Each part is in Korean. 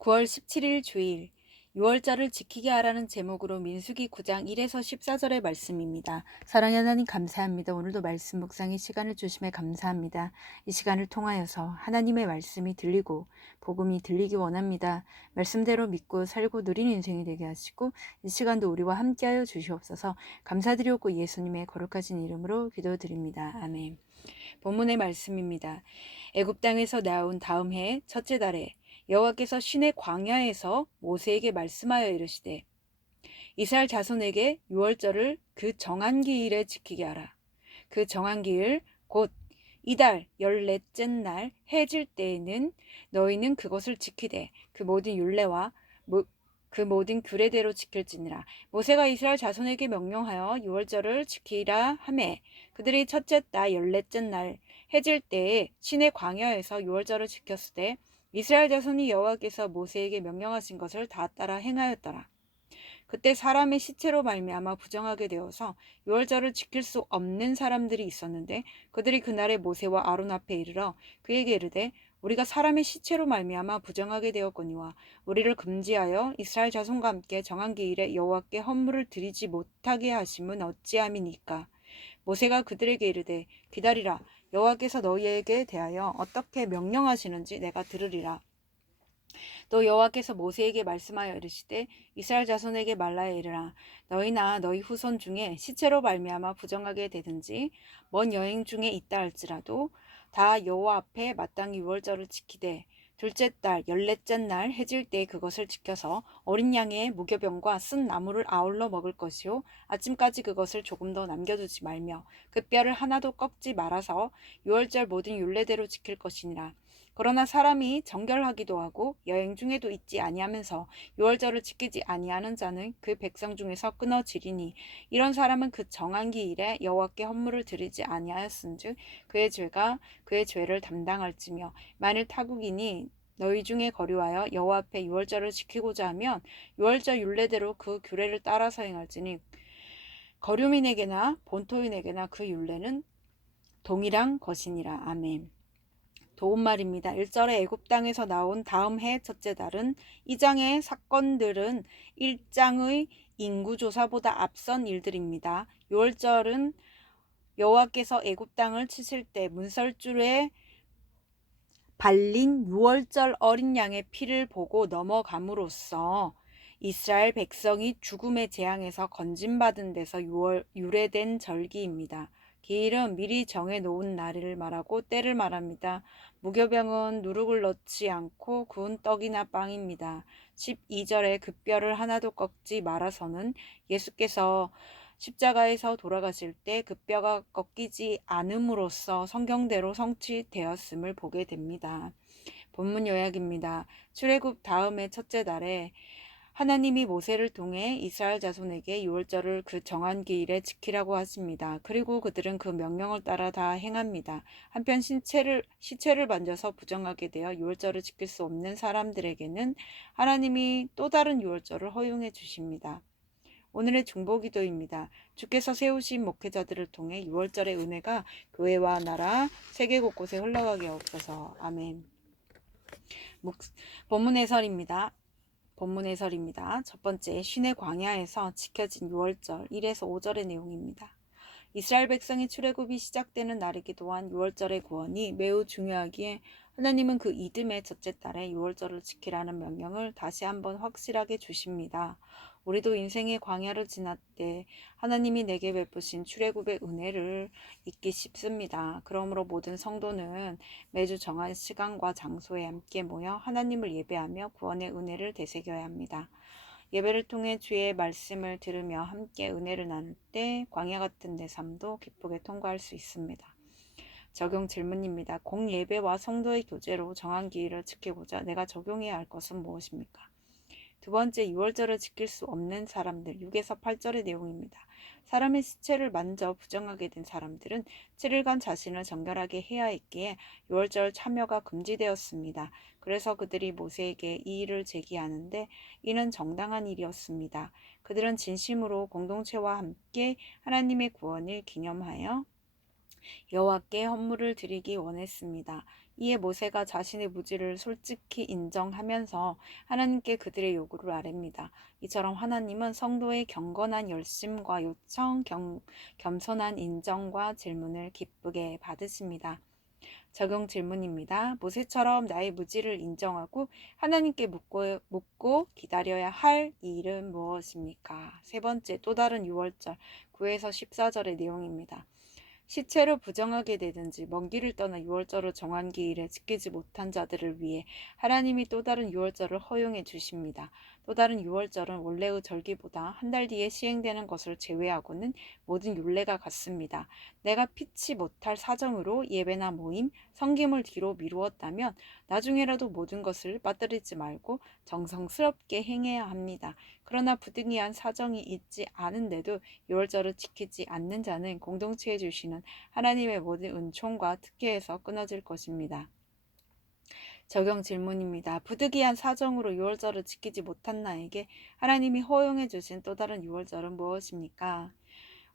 9월 17일 주일 유월절을 지키게 하라는 제목으로 민수기 9장 1에서 14절의 말씀입니다. 사랑의 하나님 감사합니다. 오늘도 말씀 묵상의 시간을 주심에 감사합니다. 이 시간을 통하여서 하나님의 말씀이 들리고 복음이 들리기 원합니다. 말씀대로 믿고 살고 누리는 인생이 되게 하시고 이 시간도 우리와 함께하여 주시옵소서. 감사드리옵고 예수님의 거룩하신 이름으로 기도드립니다. 아멘. 본문의 말씀입니다. 애굽 땅에서 나온 다음 해 첫째 달에 여호와께서 시내 광야에서 모세에게 말씀하여 이르시되 이스라엘 자손에게 유월절을 그 정한 기일에 지키게 하라. 그 정한 기일 곧 이달 14째 날 해질 때에는 너희는 그것을 지키되 그 모든 율례와 그 모든 규례대로 지킬지니라. 모세가 이스라엘 자손에게 명령하여 유월절을 지키라 하매 그들이 첫째 달 14째 날 해질 때에 시내 광야에서 유월절을 지켰으되 이스라엘 자손이 여호와께서 모세에게 명령하신 것을 다 따라 행하였더라. 그때 사람의 시체로 말미암아 부정하게 되어서 유월절을 지킬 수 없는 사람들이 있었는데 그들이 그날에 모세와 아론 앞에 이르러 그에게 이르되 우리가 사람의 시체로 말미암아 부정하게 되었거니와 우리를 금지하여 이스라엘 자손과 함께 정한 기일에 여호와께 헌물을 드리지 못하게 하심은 어찌함이니까. 모세가 그들에게 이르되 기다리라. 여호와께서 너희에게 대하여 어떻게 명령하시는지 내가 들으리라. 또 여호와께서 모세에게 말씀하여 이르시되 이스라엘 자손에게 말라에 이르라. 너희나 너희 후손 중에 시체로 말미암아 부정하게 되든지 먼 여행 중에 있다 할지라도 다 여호와 앞에 마땅히 유월절을 지키되 둘째 달 14째 날 해질 때 그것을 지켜서 어린 양의 무교병과 쓴 나물을 아울러 먹을 것이요 아침까지 그것을 조금 더 남겨두지 말며 그 뼈를 하나도 꺾지 말아서 유월절 모든 율례대로 지킬 것이니라. 그러나 사람이 정결하기도 하고 여행 중에도 있지 아니하면서 유월절을 지키지 아니하는 자는 그 백성 중에서 끊어지리니 이런 사람은 그 정한 기일에 여호와께 헌물을 드리지 아니하였은즉 그의 죄가 그의 죄를 담당할지며 만일 타국이니 너희 중에 거류하여 여호와 앞에 유월절을 지키고자 하면 유월절 율례대로 그 규례를 따라서 행할지니 거류민에게나 본토인에게나 그 율례는 동일한 것이니라. 아멘. 도움말입니다. 1절에 애굽 땅에서 나온 다음 해 첫째 달은 이 장의 사건들은 1장의 인구조사보다 앞선 일들입니다. 6월절은 여호와께서 애굽 땅을 치실 때 문설주에 발린 6월절 어린 양의 피를 보고 넘어감으로써 이스라엘 백성이 죽음의 재앙에서 건진받은 데서 유래된 절기입니다. 기일은 미리 정해놓은 날을 말하고 때를 말합니다. 무교병은 누룩을 넣지 않고 구운 떡이나 빵입니다. 12절에 그 뼈를 하나도 꺾지 말아서는 예수께서 십자가에서 돌아가실 때 그 뼈가 꺾이지 않음으로써 성경대로 성취되었음을 보게 됩니다. 본문 요약입니다. 출애굽 다음의 첫째 달에 하나님이 모세를 통해 이스라엘 자손에게 유월절을 그 정한 기일에 지키라고 하십니다. 그리고 그들은 그 명령을 따라 다 행합니다. 한편 시체를 만져서 부정하게 되어 유월절을 지킬 수 없는 사람들에게는 하나님이 또 다른 유월절을 허용해 주십니다. 오늘의 중보기도입니다. 주께서 세우신 목회자들을 통해 유월절의 은혜가 교회와 나라, 세계 곳곳에 흘러가게 하옵소서. 아멘. 본문 해설입니다. 첫 번째, 시내 광야에서 지켜진 유월절 1에서 5절의 내용입니다. 이스라엘 백성의 출애굽이 시작되는 날이기도 한 유월절의 구원이 매우 중요하기에 하나님은 그 이듬해 첫째 달에 유월절을 지키라는 명령을 다시 한번 확실하게 주십니다. 우리도 인생의 광야를 지날 때 하나님이 내게 베푸신 출애굽의 은혜를 잊기 쉽습니다. 그러므로 모든 성도는 매주 정한 시간과 장소에 함께 모여 하나님을 예배하며 구원의 은혜를 되새겨야 합니다. 예배를 통해 주의 말씀을 들으며 함께 은혜를 나눌 때 광야 같은 내 삶도 기쁘게 통과할 수 있습니다. 적용 질문입니다. 공예배와 성도의 교제로 정한 기일을 지키고자 내가 적용해야 할 것은 무엇입니까? 두 번째, 유월절을 지킬 수 없는 사람들 6에서 8절의 내용입니다. 사람의 시체를 만져 부정하게 된 사람들은 7일간 자신을 정결하게 해야 했기에 유월절 참여가 금지되었습니다. 그래서 그들이 모세에게 이 일을 제기하는데 이는 정당한 일이었습니다. 그들은 진심으로 공동체와 함께 하나님의 구원을 기념하여 여호와께 헌물을 드리기 원했습니다. 이에 모세가 자신의 무지를 솔직히 인정하면서 하나님께 그들의 요구를 아뢰입니다. 이처럼 하나님은 성도의 경건한 열심과 요청, 겸손한 인정과 질문을 기쁘게 받으십니다. 적용 질문입니다. 모세처럼 나의 무지를 인정하고 하나님께 묻고 기다려야 할 일은 무엇입니까? 세 번째, 또 다른 6월절 9에서 14절의 내용입니다. 시체로 부정하게 되든지 먼 길을 떠나 유월절을 정한 기일에 지키지 못한 자들을 위해 하나님이 또 다른 유월절을 허용해 주십니다. 또 다른 유월절은 원래의 절기보다 한 달 뒤에 시행되는 것을 제외하고는 모든 율례가 같습니다. 내가 피치 못할 사정으로 예배나 모임, 성김을 뒤로 미루었다면 나중에라도 모든 것을 빠뜨리지 말고 정성스럽게 행해야 합니다. 그러나 부득이한 사정이 있지 않은데도 유월절을 지키지 않는 자는 공동체에 주시는 하나님의 모든 은총과 특혜에서 끊어질 것입니다. 적용 질문입니다. 부득이한 사정으로 유월절을 지키지 못한 나에게 하나님이 허용해 주신 또 다른 유월절은 무엇입니까?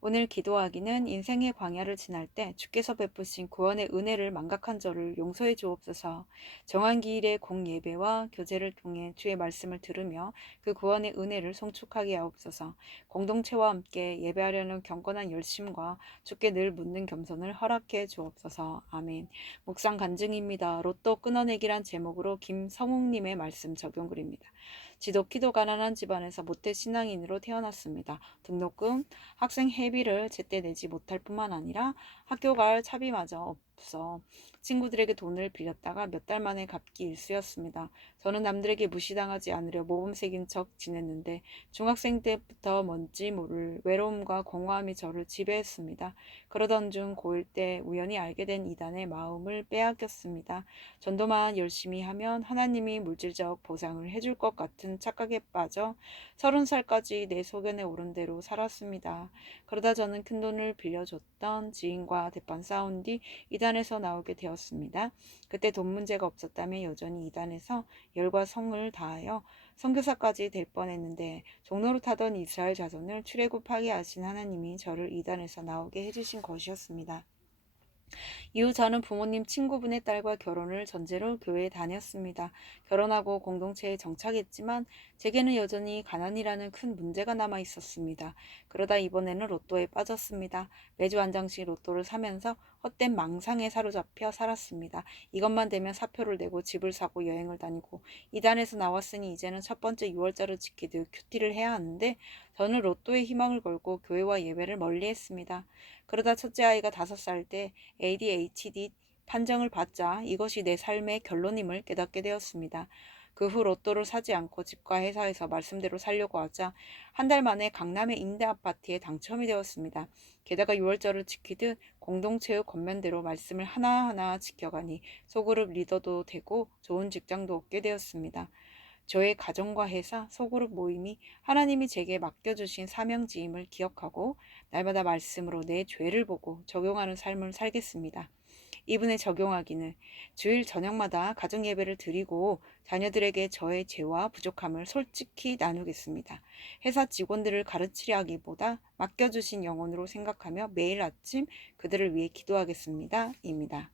오늘 기도하기는 인생의 광야를 지날 때 주께서 베푸신 구원의 은혜를 망각한 저를 용서해 주옵소서. 정한 기일의 공예배와 교제를 통해 주의 말씀을 들으며 그 구원의 은혜를 송축하게 하옵소서. 공동체와 함께 예배하려는 경건한 열심과 주께 늘 묻는 겸손을 허락해 주옵소서. 아멘. 묵상 간증입니다. 로또 끊어내기란 제목으로 김성욱님의 말씀 적용글입니다. 지독히도 가난한 집안에서 모태 신앙인으로 태어났습니다. 등록금, 학생 회비를 제때 내지 못할 뿐만 아니라 학교 갈 차비마저 없어 친구들에게 돈을 빌렸다가 몇 달 만에 갚기 일쑤였습니다. 저는 남들에게 무시당하지 않으려 모범생인 척 지냈는데 중학생 때부터 뭔지 모를 외로움과 공허함이 저를 지배했습니다. 그러던 중 고1 때 우연히 알게 된 이단의 마음을 빼앗겼습니다. 전도만 열심히 하면 하나님이 물질적 보상을 해줄 것 같은 착각에 빠져 30살까지 내 소견에 오른 대로 살았습니다. 그러다 저는 큰돈을 빌려줬던 지인과 대판 싸운 뒤 이단에서 나오게 되었습니다. 그때 돈 문제가 없었다면 여전히 이단에서 열과 성을 다하여 선교사까지 될 뻔했는데 종로로 타던 이스라엘 자손을 출애굽하게 하신 하나님이 저를 이단에서 나오게 해주신 것이었습니다. 이후 저는 부모님 친구분의 딸과 결혼을 전제로 교회에 다녔습니다. 결혼하고 공동체에 정착했지만 제게는 여전히 가난이라는 큰 문제가 남아 있었습니다. 그러다 이번에는 로또에 빠졌습니다. 매주 한 장씩 로또를 사면서 헛된 망상에 사로잡혀 살았습니다. 이것만 되면 사표를 내고 집을 사고 여행을 다니고 이단에서 나왔으니 이제는 첫 번째 6월절을 지키듯 큐티를 해야 하는데 저는 로또에 희망을 걸고 교회와 예배를 멀리했습니다. 그러다 첫째 아이가 5살 때 ADHD 판정을 받자 이것이 내 삶의 결론임을 깨닫게 되었습니다. 그 후 로또를 사지 않고 집과 회사에서 말씀대로 살려고 하자 한 달 만에 강남의 임대 아파트에 당첨이 되었습니다. 게다가 6월절을 지키듯 공동체의 권면대로 말씀을 하나하나 지켜가니 소그룹 리더도 되고 좋은 직장도 얻게 되었습니다. 저의 가정과 회사, 소그룹 모임이 하나님이 제게 맡겨주신 사명지임을 기억하고 날마다 말씀으로 내 죄를 보고 적용하는 삶을 살겠습니다. 이분에 적용하기는 주일 저녁마다 가정예배를 드리고 자녀들에게 저의 죄와 부족함을 솔직히 나누겠습니다. 회사 직원들을 가르치려 하기보다 맡겨주신 영혼으로 생각하며 매일 아침 그들을 위해 기도하겠습니다. 입니다.